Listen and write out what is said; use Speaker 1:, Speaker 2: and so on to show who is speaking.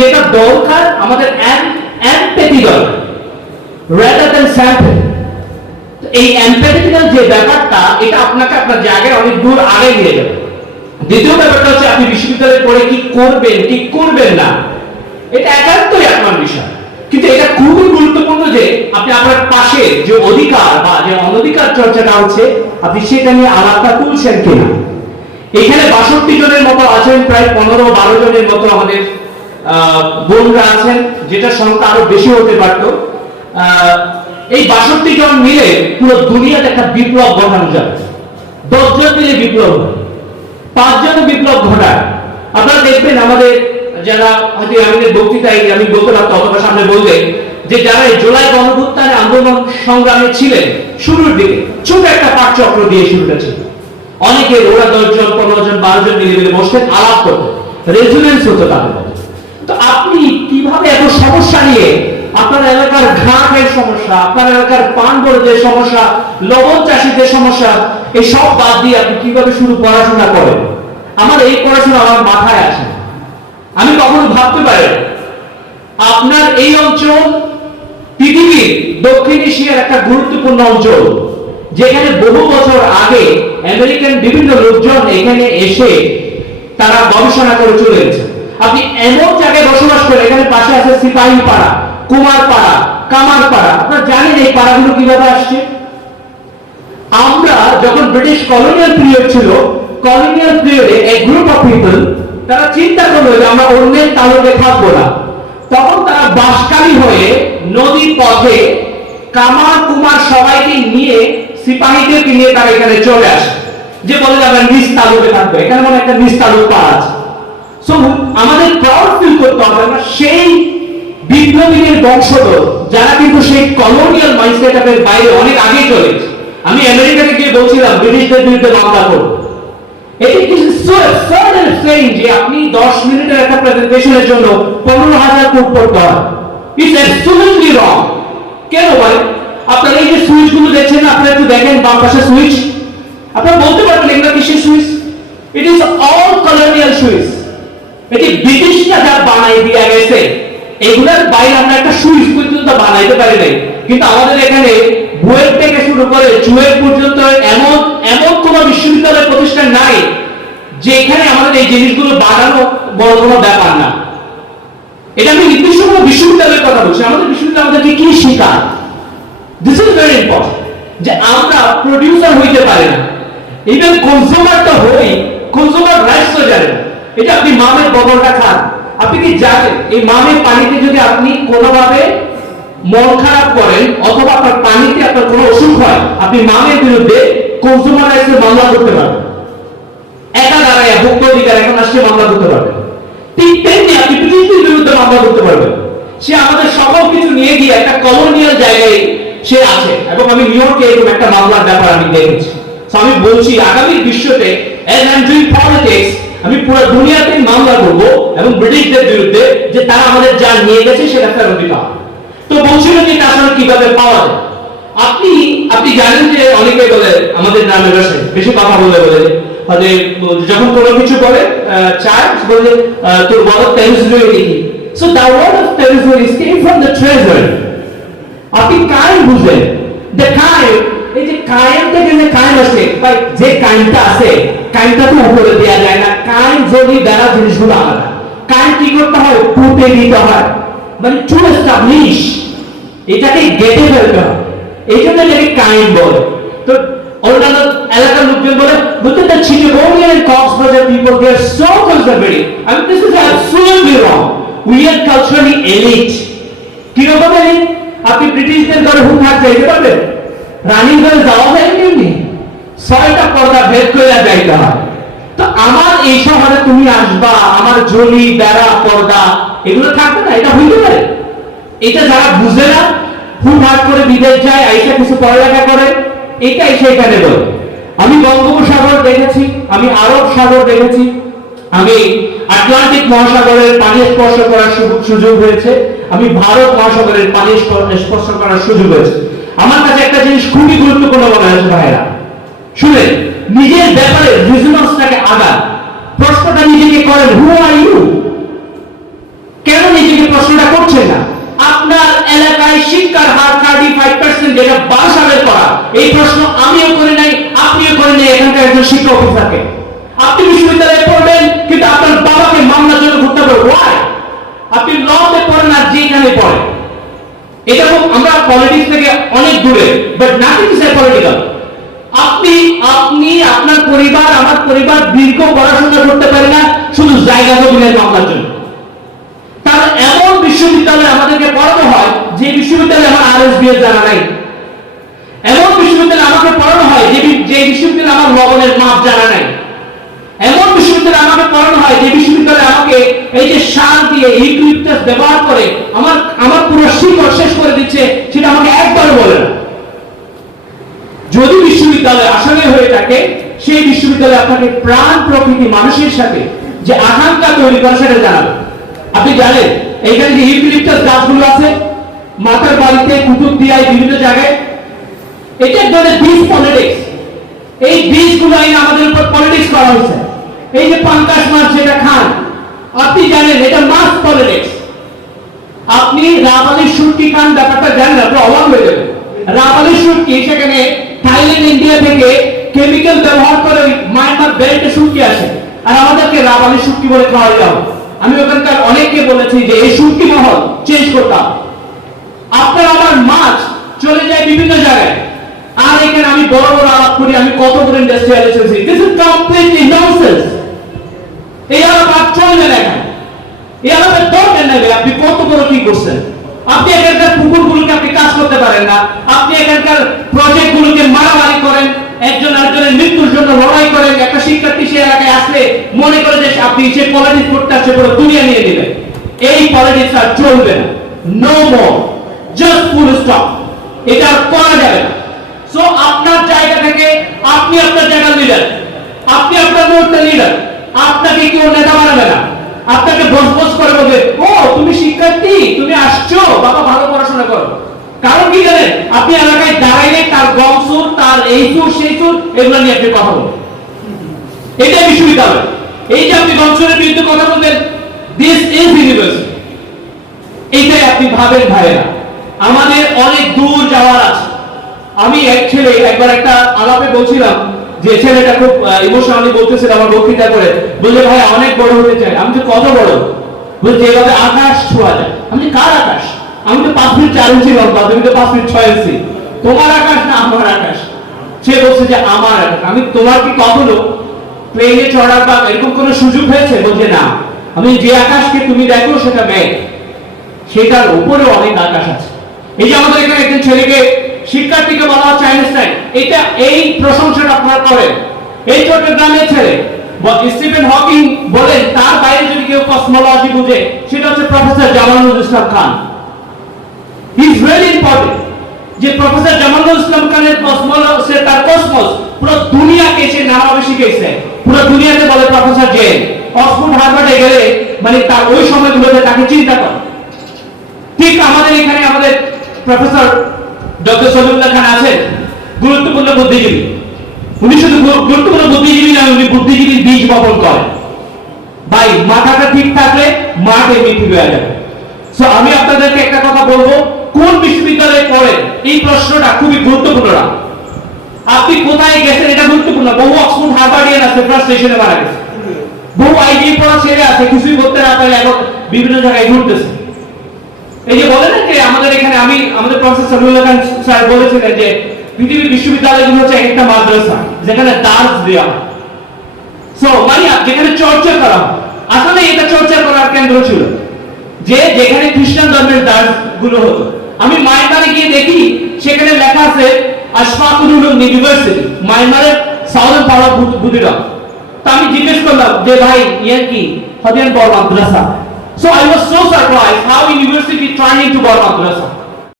Speaker 1: যেটা দরকার, আমাদের এমপ্যাথি দরকার রাদার দ্যান স্যাম্পল এই এমপ্যাথিক্যাল যে ব্যাপারটা, এটা আপনাকে আপনার জায়গায় অনেক দূর আগে নিয়ে যাবে। দ্বিতীয় ব্যাপারটা হচ্ছে, আপনি বিশ্ববিদ্যালয়ে পড়ে কি করবেন কি করবেন না, এটা একান্তই আপনার বিষয়। কিন্তু এটা খুবই গুরুত্বপূর্ণ যে, আপনি আপনার পাশে যে অধিকার বা যে অনধিকার চর্চাটা হচ্ছে, আপনি সেটা নিয়ে আলাদা তুলছেন কিনা। এখানে বাষট্টি জনের মতো আছেন, প্রায় পনেরো বারো জনের মতো আমাদের বোনরা আছেন, যেটা সংখ্যা আরও বেশি হতে পারত। এই বাষট্টি জন মিলে পুরো দুনিয়াতে একটা বিপ্লব ঘটানো যাবে। দশজন মিলে বিপ্লব পাঁচজনে বিপ্লব ঘটায়। আপনারা দেখবেন আমাদের যারা হয়তো আমাদের বক্তৃতায়, আমি বলতে পারতাম অথবা সামনে বলবে যে যারা জুলাই গণভুত্থানে আন্দোলন সংগ্রামে ছিলেন, শুরুর দিকে ছোট একটা পাঠ চক্র দিয়ে শুরুটা ছিল। অনেকে ওরা দশজন, পনেরো জন, বারো জন মিলে মিলে বসতেন, আলাপ করতেন। রেজুলেন্স হতো তাদের আপনি কীভাবে এত সমস্যা নিয়ে আপনার এলাকার ঘাটের সমস্যা, আপনার এলাকার পান বড়দের সমস্যা, লবণ চাষিদের সমস্যা, এই সব বাদ দিয়ে আপনি কীভাবে শুরু পড়াশোনা করেন? আমার এই পড়াশোনা আমার মাথায় না। আমি কখনো ভাবতে পারি আপনার এই অঞ্চল পৃথিবীর দক্ষিণ এশিয়ার একটা গুরুত্বপূর্ণ অঞ্চল, যেখানে বহু বছর আগে আমেরিকান বিভিন্ন লোকজন এখানে এসে তারা গবেষণা করে চলে গেছে। আপনি এমন জায়গায় বসবাস করেন, এখানে পাশে আছে সিপাহী পাড়া কুমার পাড়া কামার পাড়া আপনারা জানেন এই পাড়াগুলো কীভাবে আসছে? আমরা যখন ব্রিটিশ কলোনিয়াল পিরিয়ড ছিল কলোনিয়াল পিরিয়ডে এই গ্রুপ অফ পিপল তারা চিন্তা করল যে আমরা অন্যের তালুকে থাকব না। তখন তারা বাসকালী হয়ে নদী পথে কামার, কুমার সবাইকে নিয়ে সিপাহীদেরকে নিয়ে তারা এখানে চলে আসে। যে বলে যে আমরা নিজ তালুকে থাকব, এখানে মনে একটা নিজ তালুক পাওয়া আছে। সো আমাদের প্রাউড ফিল করতে হবে আমরা সেই বিপ্লবীদের বংশধর যারা কিন্তু সেই কলোনিয়াল মাইন্ডসেটের বাইরে অনেক আগে চলে আমি আমেরিকাতে গিয়ে বলছিলাম, ব্রিটিশদের বিরুদ্ধে মামলা করব এটি কিছু সো অ্যাবসার্ড এন্ড সেইং যে আপনি 10 মিনিটের একটা প্রেজেন্টেশনের জন্য 15000 কোট করতে হয়। ইটস অ্যাবসলিউটলি রং কেন বলেন আপনারা এই যে সুইচগুলো দেখছেন, আপনারা একটু দেখেন বাম পাশে সুইচ আপনারা বলতে পারবেন এগুলো কিসের switch it is all colonial switch বানাই দিয়ে গেছে। এগুলোর বাইরে আমরা একটা সুইচ পর্যন্ত বানাইতে পারি নাই। কিন্তু আমাদের এখানে বুয়েট থেকে শুরু করে চুয়েট পর্যন্ত এমন এমন কোন বিশ্ববিদ্যালয় প্রতিষ্ঠান নাই যে এখানে আমাদের এই জিনিসগুলো বানানো বড় কোনো ব্যাপার না। এটা আমি নির্দিষ্ট কোনো বিশ্ববিদ্যালয়ের কথা বলছি আমাদের বিশ্ববিদ্যালয় আমাদেরকে কি শেখায়? দিস ইজ ভেরি ইম্পর্টেন্ট যে আমরা প্রডিউসার হইতে পারি না। ইভেন কনজিউমারটা হই কনজিউমার রাইটস তো জানেন এটা আপনি মামের বদলটা খান। আপনি কি জানেন, এই মামের পানিতে যদি আপনি কোনোভাবে মন খারাপ করেন অথবা আপনার পানিতে আপনার কোনো অসুখ হয়, আপনি মামের বিরুদ্ধে রাইটসের মামলা করতে একা দাঁড়ায় ভুক্ত অধিকার এখন আসছে মামলা করতে পারবেন। ঠিক তেমনি আপনি ব্রিটিশদের বিরুদ্ধে মামলা করতে পারবেন। সে আমাদের সকল কিছু নিয়ে গিয়ে একটা কলোনিয়াল জায়গায় সে আছে এবং আমি নিউ ইয়র্কে এরকম একটা মামলার ব্যাপার আমি দেখেছি। আমি বলছি, আগামী বিশ্বতে, as I'm doing politics আমি পুরো দুনিয়াতে মামলা করব এবং ব্রিটিশদের বিরুদ্ধে যে তারা আমাদের যা নিয়ে গেছে সেটা ফেরত দিতে হবে। তো বলছিল যে এটা আসলে কীভাবে পাওয়া যায়? আপনি আপনি জানেন যে অনেকে বলে, আমাদের গ্রামের ভাষায় বেশি কথা বলে বলে। যে যখন কোনো কিছু করে চায়, বলে তোর বড় টেরিজরি কি so the word of treasury came from the treasury আপনি কায়েম বুঝলেন? দ্য কায়েম এই যে কায়েম থেকে যে কায়েম আছে ভাই, যে কায়েমটা আছে কায়েমটা তো উপরে দেওয়া যায় না। কায়েম যদি দ্বারা জিনিসগুলো আলাদা। কায়েম কি করতে হয়? পুঁতে দিতে হয়। মানে টু এস্টাবলিশ এটাকে গেটে ফেলতে হবে এই জন্য এটাকে কায়েম বলে। তো অন্যান্য এলাকার লোকজন বলে, বুঝতে the চিটাগোঙ্গিয়ান and Cox's Bazar people, they are so conservative. I mean this is absolutely wrong. We are culturally elite. কীরকম elite? আপনি ব্রিটিশদের ঘরে হুম যাইতে পারবেন? রানী ঘরে যাওয়া যায় কেমনি ছয়টা পর্দা করে যাইতে হয়। তো আমার এই শহরে তুমি আসবা, আমার বেড়া, পর্দা, এগুলো থাকবে না? এটা হইতে পারে। এটা যারা বুঝে না করে বিদেশ যায়, আইসা কিছু পড়ালেখা করে আমি বঙ্গোপসাগর দেখেছি, আমি আরব সাগর দেখেছি। আমি আটলান্টিক মহাসাগরের পানি স্পর্শ করার সুযোগ হয়েছে। আমি ভারত মহাসাগরের পানি স্প- স্পর্শ করার সুযোগ হয়েছে। আমার কাছে একটা জিনিস খুবই গুরুত্বপূর্ণ মনে হয়েছে ভাইরা শুনেন, নিজের ব্যাপারে রিজনেন্সটাকে আগান। প্রশ্নটা নিজেকে করেন হু আর ইউ কেন নিজেকে প্রশ্নটা করছেন না? আপনার এলাকায় শিক্ষার হার থার্টি ফাইভ পার্সেন্ট যেটা বাসাবের করা, এই প্রশ্ন আমিও করি নাই, আপনিও করেন নাই, এখানকার একজন শিক্ষা অফিসারকে। আপনি বিশ্ববিদ্যালয়ে পড়বেন, কিন্তু আপনার বাবাকে মামলার জন্য ঘুরতে হবে ওয়াই আপনি লতে পড়েন আর যেখানে পড়েন। এটা খুব আমরা পলিটিক্স থেকে অনেক দূরে বাট নাথিং ইজ পলিটিক্যাল আপনি আপনি, আপনার পরিবার, আমার পরিবার দীর্ঘ পড়াশোনা করতে পারে না, শুধু জায়গা জমিনের মামলার জন্য। তাহলে এমন বিশ্ববিদ্যালয়ে আমাদেরকে পড়ানো হয়, যে বিশ্ববিদ্যালয়ে আমার আর এস জানা নাই। এমন বিশ্ববিদ্যালয়ে আমাকে পড়ানো হয়, যে বি- যে বিশ্ববিদ্যালয়ে আমার লবণের মাপ জানা নাই। এমন বিশ্ববিদ্যালয়ে আমাকে পড়ানো হয়, যে বিশ্ববিদ্যালয়ে আমাকে এই যে সার দিয়ে ইউক্লিপটাস ব্যবহার করে, আমার শিকড় শেষ করে দিচ্ছে, সেটা আমাকে একবার বলে না। যদি বিশ্ববিদ্যালয় আসলে হয়ে থাকে, সেই বিশ্ববিদ্যালয়ে আপনাকে প্রাণ প্রকৃতি মানুষের সাথে যে আকাঙ্ক্ষা তৈরি করা সেটা জানাবে। আপনি জানেন, এইখানে যে ইউক্লিপটাস গাছগুলো আছে মাথার বাড়িতে কুতুব দিয়ায় বিভিন্ন জায়গায় এটা এক ধরনের বীজ পলিটিক্স এই বীজগুলো এই আমাদের উপর পলিটিক্স করা হয়েছে। এই যে পাঙ্কাশ মাছ যেটা খান, আপনি জানেন, এটা মাছ পলিটিক্স আপনি রাবালির শুটকি খান ব্যাপারটা জানেন আপনি অবাক হয়ে যাবেন রাবালির শুটকি সেখানে থাইল্যান্ড, ইন্ডিয়া থেকে কেমিক্যাল ব্যবহার করে মায়ানমার বেল্টে শুটকি আসে। আর আমাদেরকে রাবালির শুটকি বলে খাওয়া যাও আমি ওখানকার অনেককে বলেছি যে এই শুটকি মহল চেঞ্জ করতাম আপনার আমার মাছ চলে যায় বিভিন্ন জায়গায়। আর এখানে আমি বড় বড় আলাপ করি, আমি কত বড় ইন্ডাস্ট্রিয়াল এসেছি দিস ইজ কমপ্লিটলি ননসেন্স এই আলাপ আর চলবে না এখানে। এই আর চলবে না। নো মোর এটা করা যাবে সো আপনার জায়গা থেকে আপনি আপনার জায়গার লিডার আপনি আপনার মুহূর্তে লিডার আপনাকে কেউ নেতা বানাবে না। আপনাকে বস বস করে বলবে, ও, তুমি শিক্ষার্থী, তুমি আসছো, বাবা ভালো পড়াশোনা করো। কারণ কি জানেন? আপনি এলাকায় দাঁড়াইলে তার গম সুর তার এই সুর সেই সুর এগুলো নিয়ে আপনি কথা বলবেন। এটা বিশ্ববিদ্যালয়। এই যে আপনি গমসুরের বিরুদ্ধে কথা বলবেন। দিস ইজ ইউনিভার্সিটি এইটাই আপনি ভাবেন ভাইয়েরা। আমাদের অনেক দূর যাওয়ার আছে। আমি এক ছেলে, একবার একটা আলাপে বলছিলাম যে ছেলেটা খুব ইমোশনালি বলতেছিল আমার বক্তৃতা করে বলছে ভাই, অনেক বড় হতে চাই। আমি তো কত বড়? বলছে, এভাবে আকাশ ছোঁয়া যায়। আমি কার আকাশ? আমি তো পাঁচ ফিট চার ইঞ্চি লম্বা, তুমি তো পাঁচ ফিট ছয় ইঞ্চি। তোমার আকাশ না আমার আকাশ? সে বলছে যে, আমার আকাশ। আমি তোমার কি কখনো প্লেনে চড়ার বা এরকম কোনো সুযোগ হয়েছে? বলছে, না। আমি যে আকাশকে তুমি দেখো, সেটা মেঘ। সেটার উপরে অনেক আকাশ আছে। এই যে আমাদের এখানে একজন ছেলেকে শিক্ষার্থীকে বলা হচ্ছে আইনস্টাইন এটা এই প্রশংসাটা আপনারা করেন। এই চট্টগ্রামের ছেলে স্টিফেন হকিং বলেন, তার বাইরে যদি কেউ কসমোলজি বুঝে, সেটা হচ্ছে professor Jamalul Islam Khan. Is very important যে প্রফেসর জামালুল ইসলাম খানের কসমোলজি সে তার কসমোস পুরো দুনিয়াকে সে নামাবে শিখেছে পুরো দুনিয়াতে বলে প্রফেসর জেন। অক্সফোর্ড, হার্ভার্ডে গেলে মানে তার ওই সময়গুলোতে তাকে চিন্তা করে। ঠিক আমাদের এখানে আমাদের প্রফেসর ডক্টর সলিমুল্লাহ খান আছেন, গুরুত্বপূর্ণ বুদ্ধিজীবী। উনি শুধু গুরুত্বপূর্ণ বুদ্ধিজীবী নয়, উনি বুদ্ধিজীবীর বীজ বপন করেন। ভাই, মাথাটা ঠিক থাকলে মাঠ এমনি হয়ে যাবে। সো আমি আপনাদেরকে একটা কথা বলব, কোন বিশ্ববিদ্যালয়ে পড়েন? এই প্রশ্নটা খুবই গুরুত্বপূর্ণ না। আপনি কোথায় গেছেন এটা গুরুত্বপূর্ণ বহু অক্সফোর্ড, হার্ভার্ডিয়ান আছে ফ্রাস্ট্রেশনে মারা গেছে। বহু আইডি পড়া ছেলে আছে, কিছুই করতে না পারে, এখন বিভিন্ন জায়গায় ঘুরতেছে। এই যে বলে না যে আমাদের এখানে আমি, আমাদের প্রফেসর সলিউল্লাহ খান স্যার বলেছিলেন যে পৃথিবীর বিশ্ববিদ্যালয়গুলো হচ্ছে একটা মাদ্রাসা, যেখানে দার্স দেওয়া সো মানে যেখানে চর্চা করা আসলে এটা চর্চা করার কেন্দ্র ছিল। যে যেখানে খ্রিস্টান ধর্মের দার্সগুলো হতো। আমি মায়ানমারে গিয়ে দেখি, সেখানে লেখা আছে আশফাকুল উলুম ইউনিভার্সিটি মায়ানমারের সাউদার্ন পার্ট অফ বুদিরাম তা আমি জিজ্ঞেস করলাম, যে ভাই, ইয়ার কি? হদিয়ান বড় মাদ্রাসা? So, I was so surprised how university trying to বড় মাদ্রাসা।